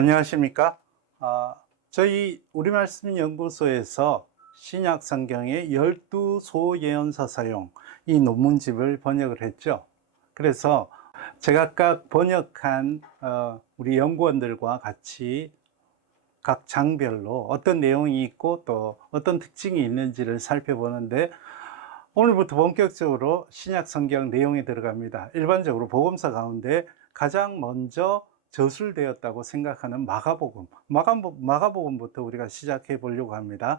안녕하십니까? 저희 우리말씀 연구소에서 신약 성경의 12소 예언서 사용 이 논문집을 번역을 했죠. 그래서 제각각 번역한 우리 연구원들과 같이 각 장별로 어떤 내용이 있고 또 어떤 특징이 있는지를 살펴보는데, 오늘부터 본격적으로 신약 성경 내용이 들어갑니다. 일반적으로 복음서 가운데 가장 먼저 저술되었다고 생각하는 마가복음부터 우리가 시작해 보려고 합니다.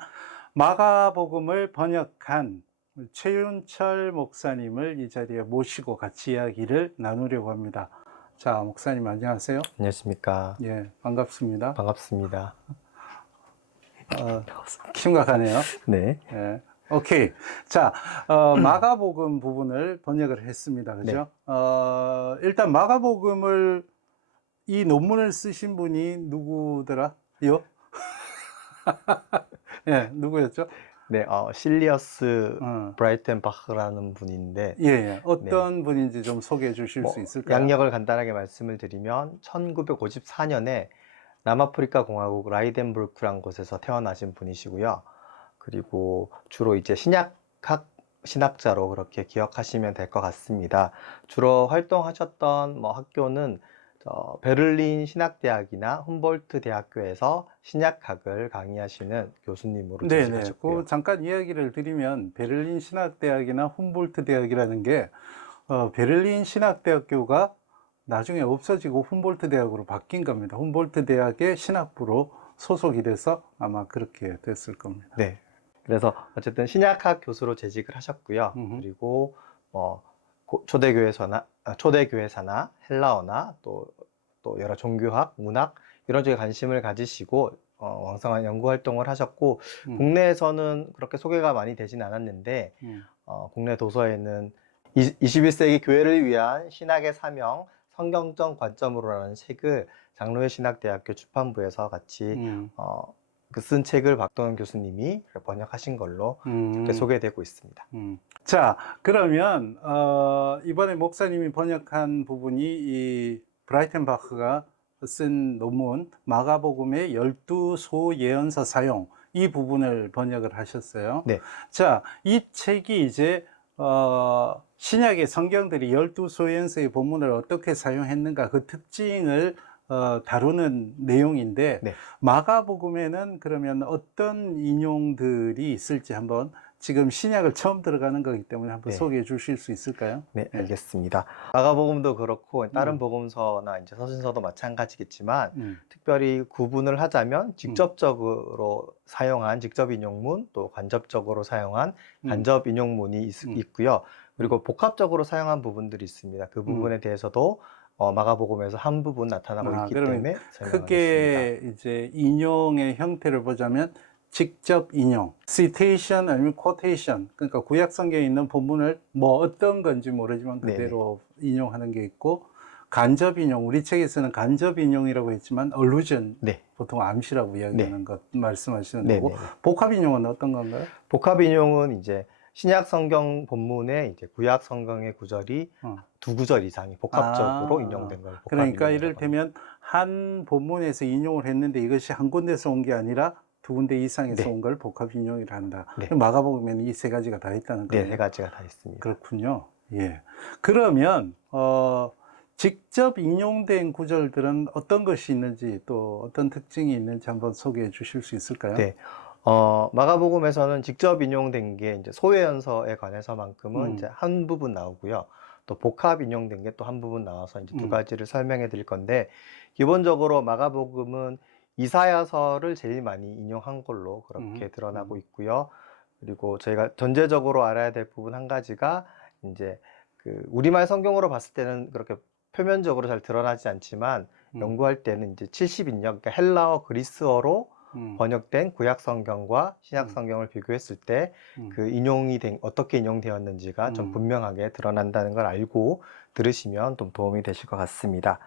마가복음을 번역한 최윤철 목사님을 이 자리에 모시고 같이 이야기를 나누려고 합니다. 자, 목사님 안녕하세요. 안녕하십니까. 예, 반갑습니다. 반갑습니다. 심각하네요. 네. 예. 오케이. 자, 마가복음 부분을 번역을 했습니다. 그죠? 일단 마가복음을 이 논문을 쓰신 분이 누구더라? 요? 예, 누구였죠? 네, 실리어스 어. 브라이텐바흐라는 분인데, 예, 예. 어떤 분인지 좀 소개해 주실 수 있을까요? 양력을 간단하게 말씀을 드리면 1954년에 남아프리카 공화국 라이덴부르크란 곳에서 태어나신 분이시고요. 그리고 주로 이제 신학자로 그렇게 기억하시면 될 것 같습니다. 주로 활동하셨던 학교는 베를린 신학대학이나 훔볼트 대학교에서 신약학을 강의하시는 교수님으로 네네. 재직하셨고요. 잠깐 이야기를 드리면, 베를린 신학대학이나 훔볼트 대학이라는 게 베를린 신학대학교가 나중에 없어지고 훔볼트 대학으로 바뀐 겁니다. 훔볼트 대학의 신학부로 소속이 돼서 아마 그렇게 됐을 겁니다. 네. 그래서 어쨌든 신약학 교수로 재직을 하셨고요. 그리고 초대교회사나 헬라어나 또 여러 종교학, 문학 이런 쪽에 관심을 가지시고 왕성한 연구 활동을 하셨고, 국내에서는 그렇게 소개가 많이 되진 않았는데 국내 도서에는 21세기 교회를 위한 신학의 사명, 성경적 관점으로라는 책을 장로회 신학대학교出版부에서 같이 쓴 책을 박동원 교수님이 번역하신 걸로 이렇게 소개되고 있습니다. 자, 그러면 이번에 목사님이 번역한 부분이 이 브라이텐바흐가 쓴 논문 마가복음의 12소 예언서 사용, 이 부분을 번역을 하셨어요. 네. 자, 이 책이 이제 신약의 성경들이 12소 예언서의 본문을 어떻게 사용했는가, 그 특징을 다루는 내용인데, 네. 마가복음에는 그러면 어떤 인용들이 있을지 한번, 지금 신약을 처음 들어가는 거기 때문에 한번 네. 소개해 주실 수 있을까요? 네, 알겠습니다. 마가복음도 그렇고 다른 복음서나 이제 서신서도 마찬가지겠지만 특별히 구분을 하자면 직접적으로 사용한 직접 인용문, 또 간접적으로 사용한 간접 인용문이 있고요. 그리고 복합적으로 사용한 부분들이 있습니다. 그 부분에 대해서도 마가복음에서 한 부분 나타나고 있기 때문에 크게 설명하겠습니다. 이제 인용의 형태를 보자면 직접 인용, citation 아니면 quotation, 그러니까 구약 성경에 있는 본문을 뭐 어떤 건지 모르지만 그대로 인용하는 게 있고, 간접 인용, 우리 책에서는 간접 인용이라고 했지만 allusion, 보통 암시라고 이야기하는 것 말씀하시는 거고, 복합 인용은 어떤 건가요? 복합 인용은 이제 신약 성경 본문에 이제 구약 성경의 구절이 두 구절 이상이 복합적으로 인용된 걸 복합 그러니까 인용이라고 이를테면 한 본문에서 인용을 했는데 이것이 한 군데서 온 게 아니라 두 군데 이상에서 온 걸 복합 인용이라 한다. 마가복음에는 이 세 가지가 다 있다는 거예요. 네, 세 가지가 다 있습니다. 그렇군요. 예. 그러면 직접 인용된 구절들은 어떤 것이 있는지, 또 어떤 특징이 있는지 한번 소개해 주실 수 있을까요? 네. 마가복음에서는 직접 인용된 게 이제 소외연서에 관해서만큼은 이제 한 부분 나오고요. 또 복합 인용된 게 또 한 부분 나와서 이제 두 가지를 설명해 드릴 건데, 기본적으로 마가복음은 이사야서를 제일 많이 인용한 걸로 그렇게 드러나고 있고요. 그리고 저희가 전제적으로 알아야 될 부분 한 가지가 이제 그 우리말 성경으로 봤을 때는 그렇게 표면적으로 잘 드러나지 않지만 연구할 때는 이제 70인역, 그러니까 헬라어, 그리스어로 번역된 구약 성경과 신약 성경을 비교했을 때 그 어떻게 인용되었는지가 좀 분명하게 드러난다는 걸 알고 들으시면 좀 도움이 되실 것 같습니다.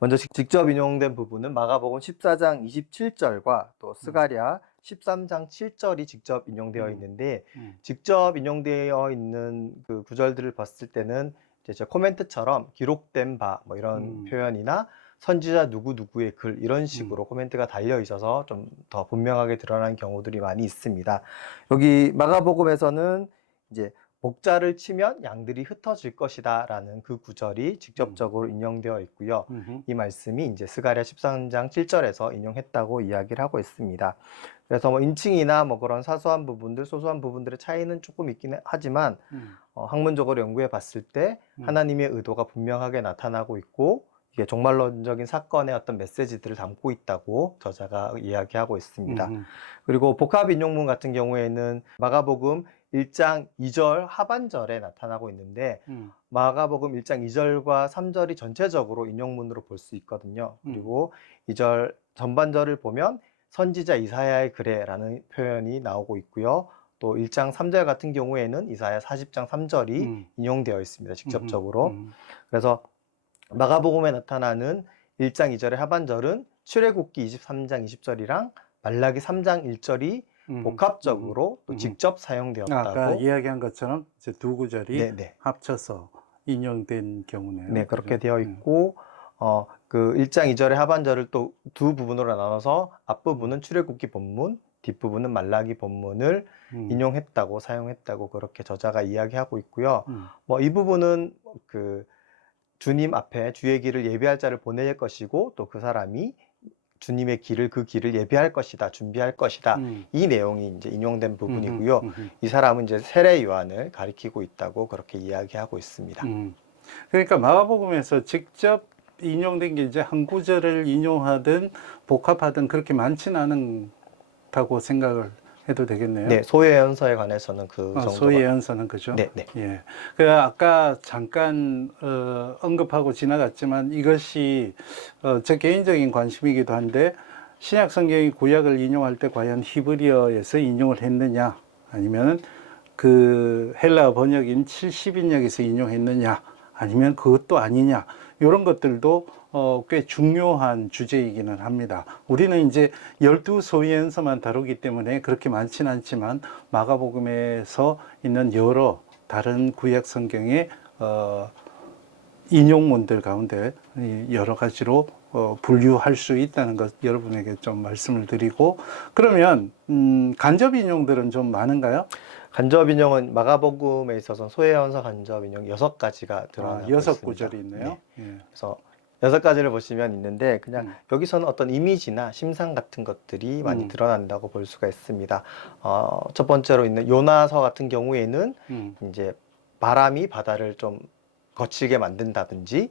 먼저 직접 인용된 부분은 마가복음 14장 27절과 또 스가랴 13장 7절이 직접 인용되어 있는데, 직접 인용되어 있는 그 구절들을 봤을 때는 이제 코멘트처럼 기록된 바 이런 표현이나 선지자 누구누구의 글 이런 식으로 코멘트가 달려 있어서 좀 더 분명하게 드러난 경우들이 많이 있습니다. 여기 마가복음에서는 이제 목자를 치면 양들이 흩어질 것이다 라는 그 구절이 직접적으로 인용되어 있고요. 이 말씀이 이제 스가랴 13장 7절에서 인용했다고 이야기를 하고 있습니다. 그래서 뭐 인칭이나 뭐 그런 사소한 부분들, 소소한 부분들의 차이는 조금 있긴 하지만 학문적으로 연구해 봤을 때 하나님의 의도가 분명하게 나타나고 있고 이게 종말론적인 사건의 어떤 메시지들을 담고 있다고 저자가 이야기하고 있습니다. 그리고 복합 인용문 같은 경우에는 마가복음 1장 2절 하반절에 나타나고 있는데 마가복음 1장 2절과 3절이 전체적으로 인용문으로 볼 수 있거든요. 그리고 2절 전반절을 보면 선지자 이사야의 글에라는 표현이 나오고 있고요. 또 1장 3절 같은 경우에는 이사야 40장 3절이 인용되어 있습니다. 직접적으로. 그래서 마가복음에 나타나는 1장 2절의 하반절은 출애굽기 23장 20절이랑 말라기 3장 1절이 복합적으로 또 직접 사용되었다고. 아까 이야기한 것처럼 이제 두 구절이 네네. 합쳐서 인용된 경우네요. 네, 그렇게 그죠? 되어 있고 그 1장 2절의 하반절을 또 두 부분으로 나눠서 앞부분은 출애굽기 본문, 뒷부분은 말라기 본문을 인용했다고 사용했다고 그렇게 저자가 이야기하고 있고요. 뭐 이 부분은 그 주님 앞에 주의 길을 예비할 자를 보낼 것이고 또 그 사람이 주님의 길을 그 길을 예비할 것이다, 준비할 것이다. 이 내용이 이제 인용된 부분이고요. 이 사람은 이제 세례 요한을 가리키고 있다고 그렇게 이야기하고 있습니다. 그러니까 마가복음에서 직접 인용된 게 이제 한 구절을 인용하든 복합하든 그렇게 많지는 않다고 생각을 해도 되겠네요. 네, 소예언서에 관해서는 그 정도가. 소예언서는 그죠? 네, 네. 예. 그 아까 잠깐 언급하고 지나갔지만 이것이 제 개인적인 관심이기도 한데 신약 성경이 구약을 인용할 때 과연 히브리어에서 인용을 했느냐 아니면 그 헬라어 번역인 70인역에서 인용했느냐 아니면 그것도 아니냐 이런 것들도 꽤 중요한 주제이기는 합니다. 우리는 이제 12소위언서만 다루기 때문에 그렇게 많지는 않지만 마가복음에서 있는 여러 다른 구약 성경의 인용문들 가운데 여러 가지로 분류할 수 있다는 것 여러분에게 좀 말씀을 드리고, 그러면 간접 인용들은 좀 많은가요? 간접 인용은 마가복음에 있어서 소예언서 간접 인용 6가지가 드러나고 여섯 있습니다. 구절이 있네요. 네. 예. 그래서 6가지를 보시면 있는데 그냥 여기서는 어떤 이미지나 심상 같은 것들이 많이 드러난다고 볼 수가 있습니다. 첫 번째로 있는 요나서 같은 경우에는 이제 바람이 바다를 좀 거칠게 만든다든지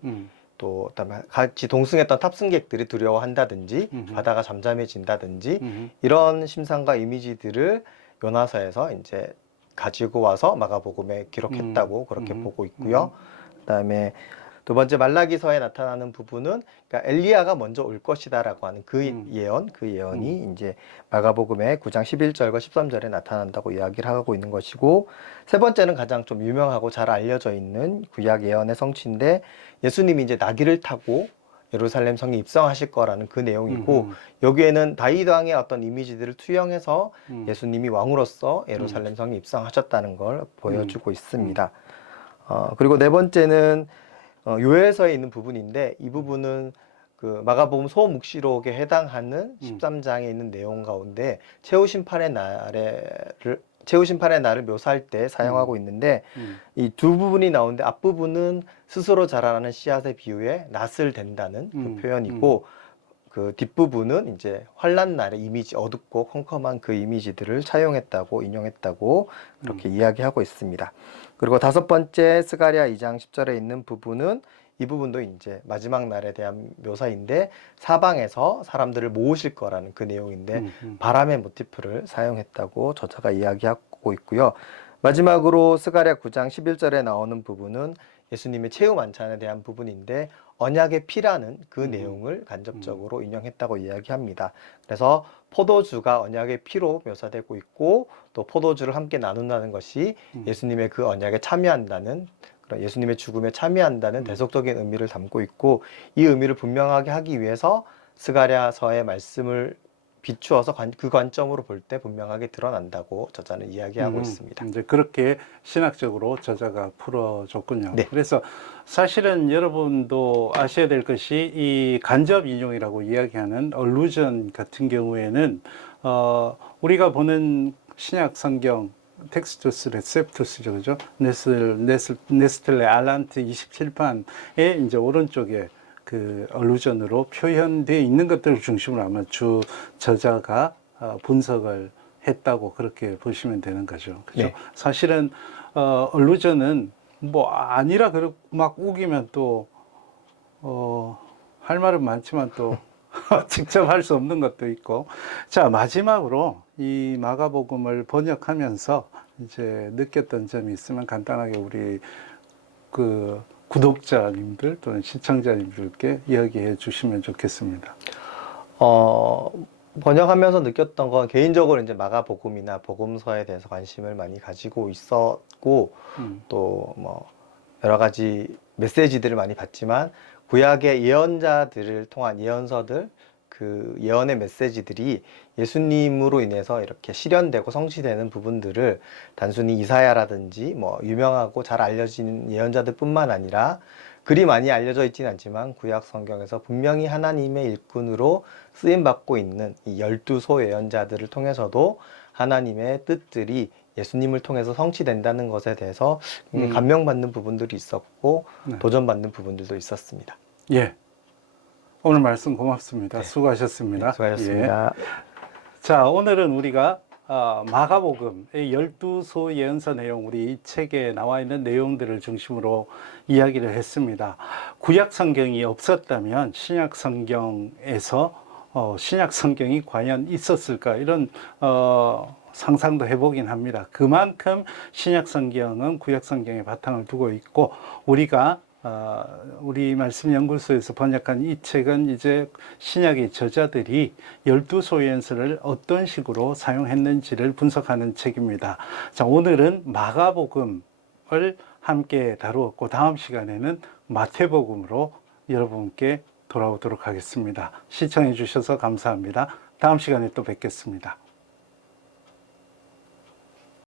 또 그다음에 같이 동승했던 탑승객들이 두려워한다든지 바다가 잠잠해진다든지 이런 심상과 이미지들을 요나서에서 이제 가지고 와서 마가복음에 기록했다고 그렇게 보고 있고요. 그다음에 두 번째 말라기서에 나타나는 부분은 그러니까 엘리야가 먼저 올 것이다라고 하는 그 예언이 이제 마가복음의 9장 11절과 13절에 나타난다고 이야기를 하고 있는 것이고, 세 번째는 가장 좀 유명하고 잘 알려져 있는 구약 예언의 성취인데 예수님이 이제 나귀를 타고 예루살렘 성에 입성하실 거라는 그 내용이고, 여기에는 다윗 왕의 어떤 이미지들을 투영해서 예수님이 왕으로서 예루살렘 성에 입성하셨다는 걸 보여주고 있습니다. 그리고 네 번째는 요엘서에 있는 부분인데 이 부분은 그 마가복음 소묵시록에 해당하는 13장에 있는 내용 가운데 최후 심판의 날을 묘사할 때 사용하고 있는데 이 두 부분이 나오는데 앞부분은 스스로 자라나는 씨앗의 비유에 낫을 댄다는 그 표현이고 그 뒷부분은 이제 환난 날의 이미지, 어둡고 컴컴한 그 이미지들을 차용했다고 인용했다고 그렇게 이야기하고 있습니다. 그리고 다섯 번째 스가랴 2장 10절에 있는 부분은 이 부분도 이제 마지막 날에 대한 묘사인데 사방에서 사람들을 모으실 거라는 그 내용인데 바람의 모티프를 사용했다고 저자가 이야기하고 있고요. 마지막으로 스가랴 9장 11절에 나오는 부분은 예수님의 최후 만찬에 대한 부분인데 언약의 피라는 그 내용을 간접적으로 인용했다고 이야기합니다. 그래서 포도주가 언약의 피로 묘사되고 있고 또 포도주를 함께 나눈다는 것이 예수님의 그 언약에 참여한다는, 그런 예수님의 죽음에 참여한다는 대속적인 의미를 담고 있고, 이 의미를 분명하게 하기 위해서 스가랴서의 말씀을 비추어서 그 관점으로 볼 때 분명하게 드러난다고 저자는 이야기하고 있습니다. 이제 그렇게 신학적으로 저자가 풀어줬군요. 네. 그래서 사실은 여러분도 아셔야 될 것이 이 간접 인용이라고 이야기하는 얼루전 같은 경우에는 우리가 보는 신약 성경 텍스투스 레셉투스죠, 그죠? 네스틀레 알란트 27판의 이제 오른쪽에 그 얼루전으로 표현되어 있는 것들을 중심으로 아마 저자가 분석을 했다고 그렇게 보시면 되는 거죠. 그죠? 네. 사실은 얼루전은 뭐 아니라 막 우기면 또 할 말은 많지만 또 직접 할 수 없는 것도 있고. 자, 마지막으로 이 마가복음을 번역하면서 이제 느꼈던 점이 있으면 간단하게 우리 그 구독자님들 또는 시청자님들께 이야기해 주시면 좋겠습니다. 번역하면서 느꼈던 건 개인적으로 이제 마가복음이나 복음서에 대해서 관심을 많이 가지고 있었고 또 뭐 여러 가지 메시지들을 많이 받지만 구약의 예언자들을 통한 예언서들 그 예언의 메시지들이 예수님으로 인해서 이렇게 실현되고 성취되는 부분들을 단순히 이사야라든지 뭐 유명하고 잘 알려진 예언자들뿐만 아니라 그리 많이 알려져 있지는 않지만 구약 성경에서 분명히 하나님의 일꾼으로 쓰임 받고 있는 이 12소 예언자들을 통해서도 하나님의 뜻들이 예수님을 통해서 성취된다는 것에 대해서 굉장히 감명받는 부분들이 있었고 네. 도전받는 부분들도 있었습니다. 예. 오늘 말씀 고맙습니다. 네. 수고하셨습니다. 네, 수고하셨습니다. 예. 자, 오늘은 우리가 마가복음의 12소 예언서 내용, 우리 이 책에 나와 있는 내용들을 중심으로 이야기를 했습니다. 구약 성경이 없었다면 신약 성경에서 신약 성경이 과연 있었을까? 이런 상상도 해보긴 합니다. 그만큼 신약 성경은 구약 성경에 바탕을 두고 있고, 우리가 우리 말씀 연구소에서 번역한 이 책은 이제 신약의 저자들이 12소연서를 어떤 식으로 사용했는지를 분석하는 책입니다. 자, 오늘은 마가복음을 함께 다루었고, 다음 시간에는 마태복음으로 여러분께 돌아오도록 하겠습니다. 시청해 주셔서 감사합니다. 다음 시간에 또 뵙겠습니다.